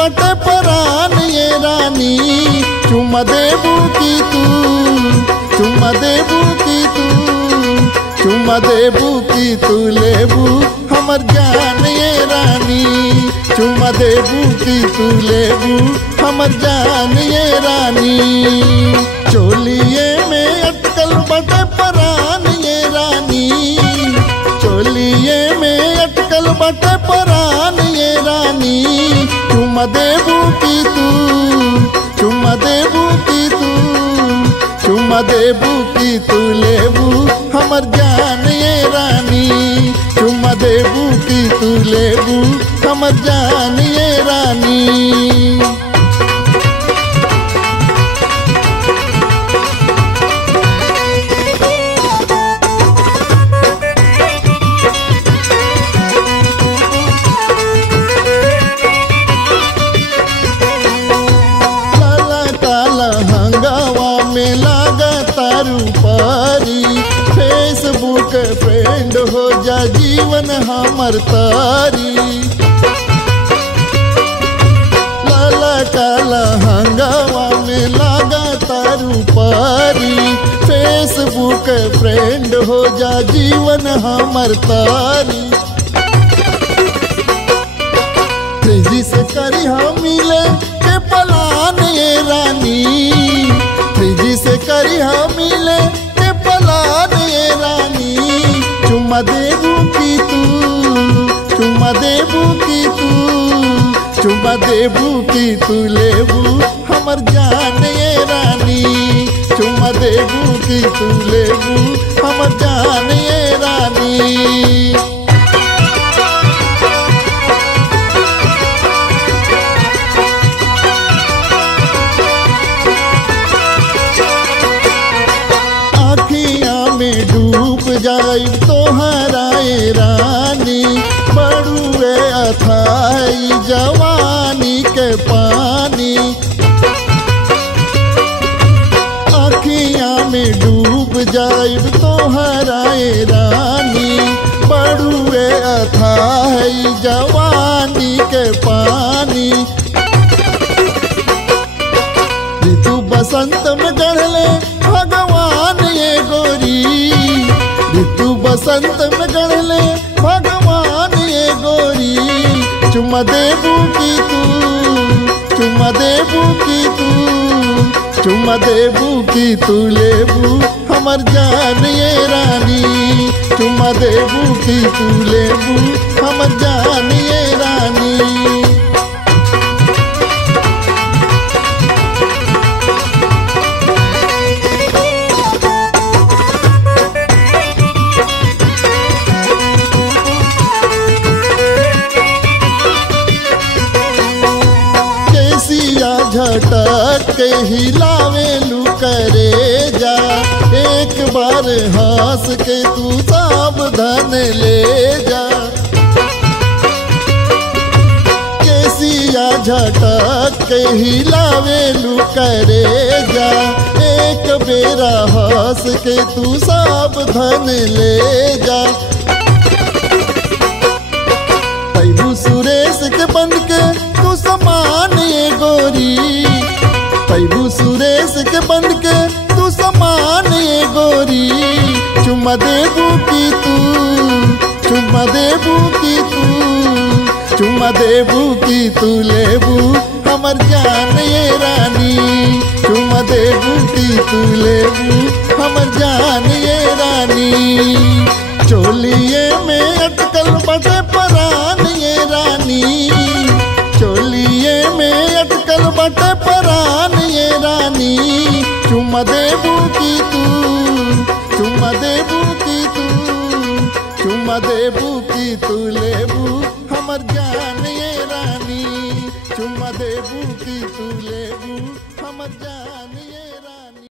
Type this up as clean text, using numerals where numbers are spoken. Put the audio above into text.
बटे परान ये रानी, चुम्मा देबू की तू, चुम्मा देबू की तू, चुम्मा देबू की तू लेबू हमर जान ये रानी, चुम्मा देबू की तू लेबू हमर जान ये रानी। चोलिए में अटकल बटे परान ये रानी, चोलिए में अटकल बटे परान ये रानी, चुम्मा देबू की तू, चुम्मा देबू की तू, चुम्मा देबू की तू लेबू हमर जान ये रानी, चुम्मा देबू की तू लेबू हमर जान ये रानी। फेसबुक फ्रेंड हो जा जीवन हमर तारी, लाला काला हंगावा में लागा तारू पारी, फेसबुक फ्रेंड हो जा जीवन हमर तारी। तेजी से करी हम मिले के पलान ये रानी, तेजी से करी हम मिले के पलान ये रानी, चुम्मा देबू की तू, चुम्मा देबू की तू, चुम्मा देबू की तू लेबू हमर जान ये रानी, चुम्मा देबू की तू लेबू हमर जान ये रानी। जाई तोहराए रानी, बड़ुए अथाई जवानी के पानी, आँखियाँ में डूब जाई तोहराए रानी, बड़ुए अथाई जवानी के पानी। ऋतु बसंत में गढ़ले भगवान ये गोरी, ऋतु बसंत में गढ़ले भगवान ये गोरी, चुम्मा देबू की तू, चुम्मा देबू की तू, चुम्मा देबू की तू लेबू हमर जान ये रानी, चुम्मा देबू की तू लेबू हमर जान ये रानी। झटक के हिलावेलू करे जा, एक बार हंस के तू सावधान ले जा, केसिया झटक के हिलावेलू करे जा, एक बेरा हंस के तू सावधान ले जा। तैबू सुरेश के बन के तू समान ये गोरी, तैबू सुरेश के बन के तू समान ये गोरी, चुम्मा देबू की तू, चुम्मा देबू की तू, चुम्मा देबू की तू लेबू हमर जान ये रानी, चुम्मा देबू की तू लेबू हमर जान ये रानी। चोलिए में अटकल बटे परान ये रानी, चोलिए में अटकल बटे परान ये रानी, चुम्मा देबू की तू, चुम्मा देबू की तू, चुम्मा देबू की तू लेबू हमर जान ये रानी, चुम्मा देबू की तू लेबू हमर जान।